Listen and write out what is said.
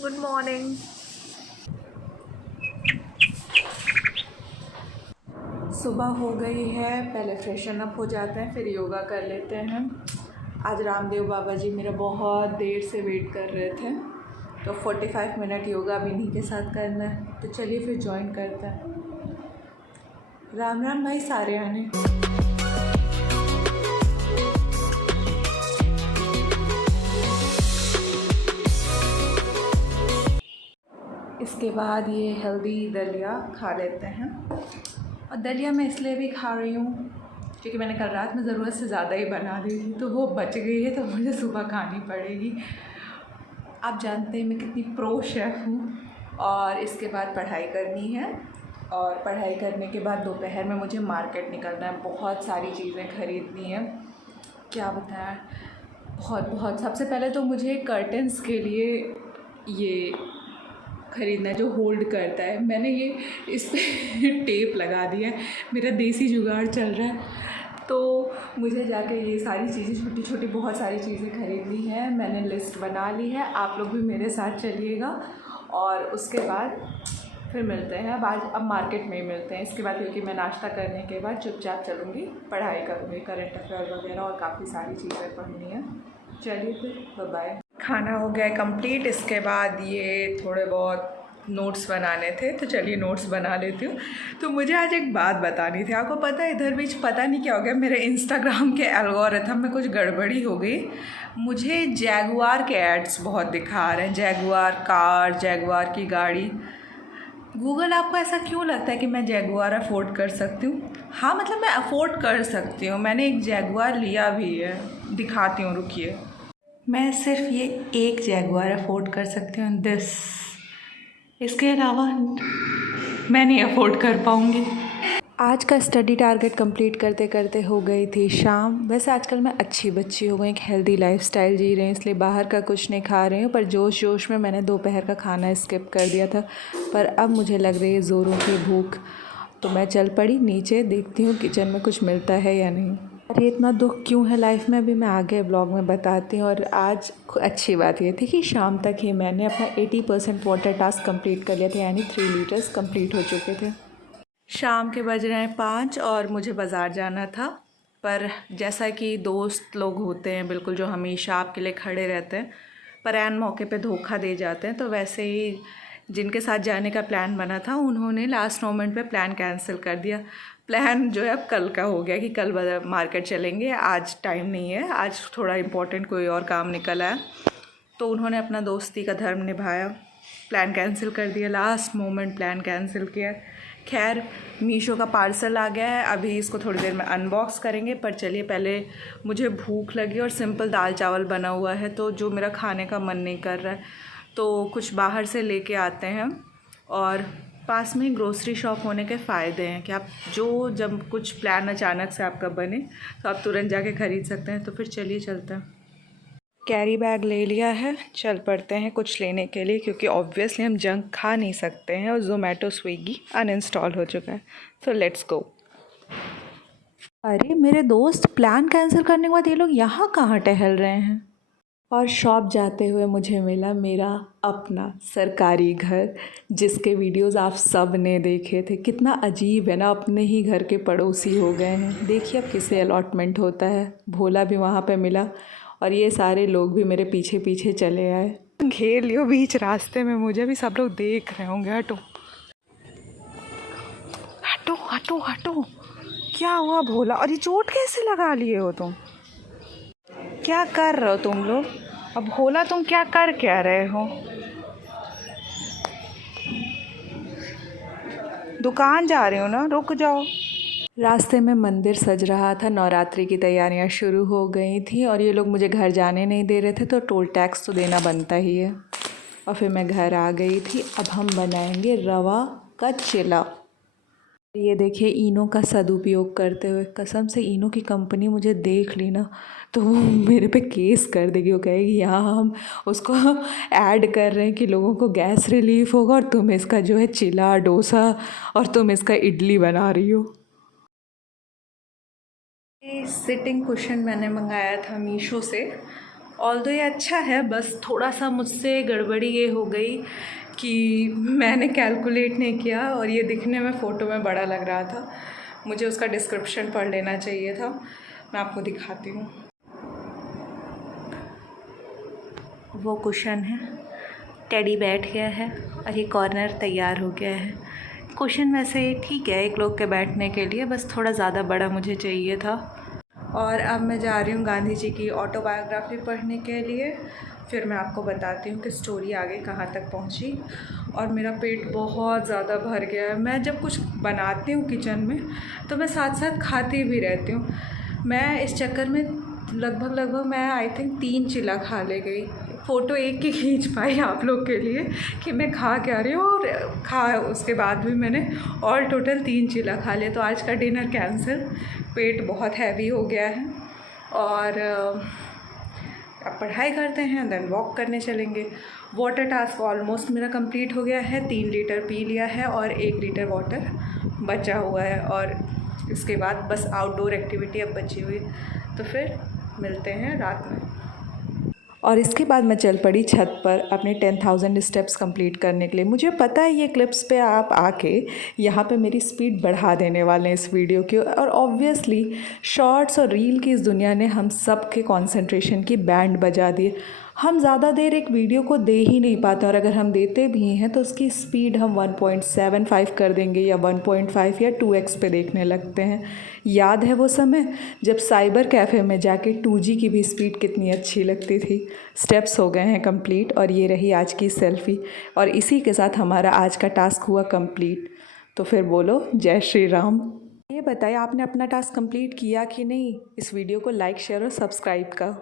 Good morning. सुबह हो गई है, पहले फ्रेशन अप हो जाते हैं, फिर योगा कर लेते हैं। आज रामदेव बाबा जी मेरा बहुत देर से वेट कर रहे थे, तो 45 मिनट योगा भी इन्हीं के साथ करना है। तो चलिए फिर ज्वाइन करते हैं। राम राम भाई सारे आने। इसके बाद ये हेल्दी दलिया खा लेते हैं। और दलिया मैं इसलिए भी खा रही हूँ क्योंकि मैंने कल रात में ज़रूरत से ज़्यादा ही बना दी थी, तो वो बच गई है, तो मुझे सुबह खानी पड़ेगी। आप जानते हैं मैं कितनी प्रो शेफ़ हूँ। और इसके बाद पढ़ाई करनी है, और पढ़ाई करने के बाद दोपहर में मुझे मार्केट निकलना है। बहुत सारी चीज़ें ख़रीदनी है, क्या बताएं, बहुत बहुत। सबसे पहले तो मुझे कर्टन्स के लिए ये ख़रीदना है जो होल्ड करता है। मैंने ये इस पर टेप लगा दिया है, मेरा देसी जुगाड़ चल रहा है। तो मुझे जाके ये सारी चीज़ें, छोटी छोटी बहुत सारी चीज़ें ख़रीदनी है। मैंने लिस्ट बना ली है, आप लोग भी मेरे साथ चलिएगा। और उसके बाद फिर मिलते हैं। अब मार्केट में ही मिलते हैं इसके बाद, क्योंकि मैं नाश्ता करने के बाद चुपचाप चलूँगी, पढ़ाई करूँगी, करंट अफेयर वगैरह और काफ़ी सारी चीज़ें पढ़नी है। चलिए फिर बाय। खाना हो गया कंप्लीट। इसके बाद ये थोड़े बहुत नोट्स बनाने थे, तो चलिए नोट्स बना लेती हूँ। तो मुझे आज एक बात बतानी थी। आपको पता है इधर बीच पता नहीं क्या हो गया, मेरे इंस्टाग्राम के एल्गोरिथम में कुछ गड़बड़ी हो गई। मुझे जैगुआर के एड्स बहुत दिखा रहे हैं, जैगुआर कार, जैगुआर की गाड़ी। गूगल, आपको ऐसा क्यों लगता है कि मैं जैगुआर अफोर्ड कर सकती हूँ? हाँ, मतलब मैं अफोर्ड कर सकती हूँ, मैंने एक जैगुआर लिया भी है, दिखाती हूँ, रुकिए। मैं सिर्फ ये एक जैगुआर अफोर्ड कर सकती हूँ, दिस। इसके अलावा मैं नहीं अफोर्ड कर पाऊँगी। आज का स्टडी टारगेट कंप्लीट करते करते हो गई थी शाम। वैसे आजकल मैं अच्छी बच्ची हो गई, एक हेल्दी लाइफस्टाइल जी रही हूँ, इसलिए बाहर का कुछ नहीं खा रही हूँ। पर जोश जोश में मैंने दोपहर का खाना स्किप कर दिया था। पर अब मुझे लग रही है ज़ोरों की भूख, तो मैं चल पड़ी नीचे, देखती हूँ किचन में कुछ मिलता है या नहीं। अरे इतना दुख क्यों है लाइफ में, अभी मैं आगे ब्लॉग में बताती हूँ। और आज अच्छी बात ये थी कि शाम तक ही मैंने अपना 80% वाटर टास्क कंप्लीट कर लिया था, यानी 3 लीटर्स कंप्लीट हो चुके थे। शाम के बज रहे हैं 5 और मुझे बाज़ार जाना था। पर जैसा कि दोस्त लोग होते हैं बिल्कुल, जो हमेशा आपके लिए खड़े रहते हैं पर ऐन मौके पे धोखा दे जाते हैं, तो वैसे ही जिनके साथ जाने का प्लान बना था उन्होंने लास्ट मोमेंट पे प्लान कैंसिल कर दिया। प्लान जो है अब कल का हो गया कि कल मार्केट चलेंगे, आज टाइम नहीं है, आज थोड़ा इम्पोर्टेंट कोई और काम निकल आया। तो उन्होंने अपना दोस्ती का धर्म निभाया, प्लान कैंसिल कर दिया, लास्ट मोमेंट प्लान कैंसिल किया। खैर मीशो का पार्सल आ गया है, अभी इसको थोड़ी देर में अनबॉक्स करेंगे। पर चलिए, पहले मुझे भूख लगी और सिंपल दाल चावल बना हुआ है, तो जो मेरा खाने का मन नहीं कर रहा है, तो कुछ बाहर से लेके आते हैं। और पास में ग्रोसरी शॉप होने के फ़ायदे हैं कि आप जब कुछ प्लान अचानक से आपका बने तो आप तुरंत जाके ख़रीद सकते हैं। तो फिर चलिए चलते हैं। कैरी बैग ले लिया है, चल पड़ते हैं कुछ लेने के लिए, क्योंकि ऑब्वियसली हम जंक खा नहीं सकते हैं और ज़ोमैटो स्विगी अनइंस्टॉल हो चुका है। तो लेट्स गो। अरे मेरे दोस्त, प्लान कैंसिल करने के बाद ये लोग यहाँ कहाँ टहल रहे हैं? और शॉप जाते हुए मुझे मिला मेरा अपना सरकारी घर, जिसके वीडियोस आप सब ने देखे थे। कितना अजीब है ना, अपने ही घर के पड़ोसी हो गए हैं। देखिए अब किसे अलॉटमेंट होता है। भोला भी वहाँ पे मिला और ये सारे लोग भी मेरे पीछे पीछे चले आए। घेर लियो बीच रास्ते में, मुझे भी सब लोग देख रहे होंगे। हटो हटो हटो हटो। क्या हुआ भोला? और ये चोट कैसे लगा लिए हो तुम? क्या कर रहे हो तुम लोग? अब भोला तुम क्या कर क्या रहे हो? दुकान जा रहे हो ना, रुक जाओ। रास्ते में मंदिर सज रहा था, नवरात्रि की तैयारियां शुरू हो गई थी और ये लोग मुझे घर जाने नहीं दे रहे थे, तो टोल टैक्स तो देना बनता ही है। और फिर मैं घर आ गई थी। अब हम बनाएंगे रवा का चिला। ये देखिए इनो का सदुपयोग करते हुए। कसम से इनो की कंपनी मुझे देख ली ना तो वो मेरे पे केस कर देगी। वो कहेगी यहाँ हम उसको ऐड कर रहे हैं कि लोगों को गैस रिलीफ होगा, और तुम इसका जो है चिला डोसा और तुम इसका इडली बना रही हो। ये सिटिंग कुशन मैंने मंगाया था मीशो से, ऑल्दो ये अच्छा है, बस थोड़ा सा मुझसे गड़बड़ी ये हो गई कि मैंने कैलकुलेट नहीं किया और ये दिखने में फ़ोटो में बड़ा लग रहा था। मुझे उसका डिस्क्रिप्शन पढ़ लेना चाहिए था। मैं आपको दिखाती हूँ। वो कुशन है, टेडी बैठ गया है और ये कॉर्नर तैयार हो गया है। कुशन वैसे ठीक है एक लोग के बैठने के लिए, बस थोड़ा ज़्यादा बड़ा मुझे चाहिए था। और अब मैं जा रही हूँ गांधी जी की ऑटोबायोग्राफी पढ़ने के लिए। फिर मैं आपको बताती हूँ कि स्टोरी आगे कहाँ तक पहुँची। और मेरा पेट बहुत ज़्यादा भर गया है। मैं जब कुछ बनाती हूँ किचन में तो मैं साथ साथ खाती भी रहती हूँ। मैं इस चक्कर में लगभग मैं आई थिंक 3 चिला खा ले गई। फ़ोटो एक ही खींच पाई आप लोग के लिए कि मैं खा क्या रही हूँ, और उसके बाद भी मैंने ऑल टोटल 3 चिला खा लिया। तो आज का डिनर कैंसिल, पेट बहुत हैवी हो गया है। और अब पढ़ाई करते हैं, देन वॉक करने चलेंगे। वाटर टास्क ऑलमोस्ट मेरा कंप्लीट हो गया है। 3 लीटर पी लिया है और 1 लीटर वाटर बचा हुआ है। और इसके बाद बस आउटडोर एक्टिविटी अब बची हुई। तो फिर मिलते हैं रात में। और इसके बाद मैं चल पड़ी छत पर अपने 10,000 स्टेप्स कंप्लीट करने के लिए। मुझे पता है ये क्लिप्स पे आप आके यहाँ पे मेरी स्पीड बढ़ा देने वाले हैं इस वीडियो की। और ऑब्वियसली शॉर्ट्स और रील की इस दुनिया ने हम सब के कंसंट्रेशन की बैंड बजा दी। हम ज़्यादा देर एक वीडियो को दे ही नहीं पाते, और अगर हम देते भी हैं तो उसकी स्पीड हम 1.75 कर देंगे या 1.5 या 2x पे देखने लगते हैं। याद है वो समय जब साइबर कैफ़े में जाके 2G की भी स्पीड कितनी अच्छी लगती थी। स्टेप्स हो गए हैं कंप्लीट, और ये रही आज की सेल्फ़ी, और इसी के साथ हमारा आज का टास्क हुआ कंप्लीट। तो फिर बोलो जय श्री राम। ये बताइए आपने अपना टास्क कंप्लीट किया कि नहीं? इस वीडियो को लाइक, शेयर और सब्सक्राइब का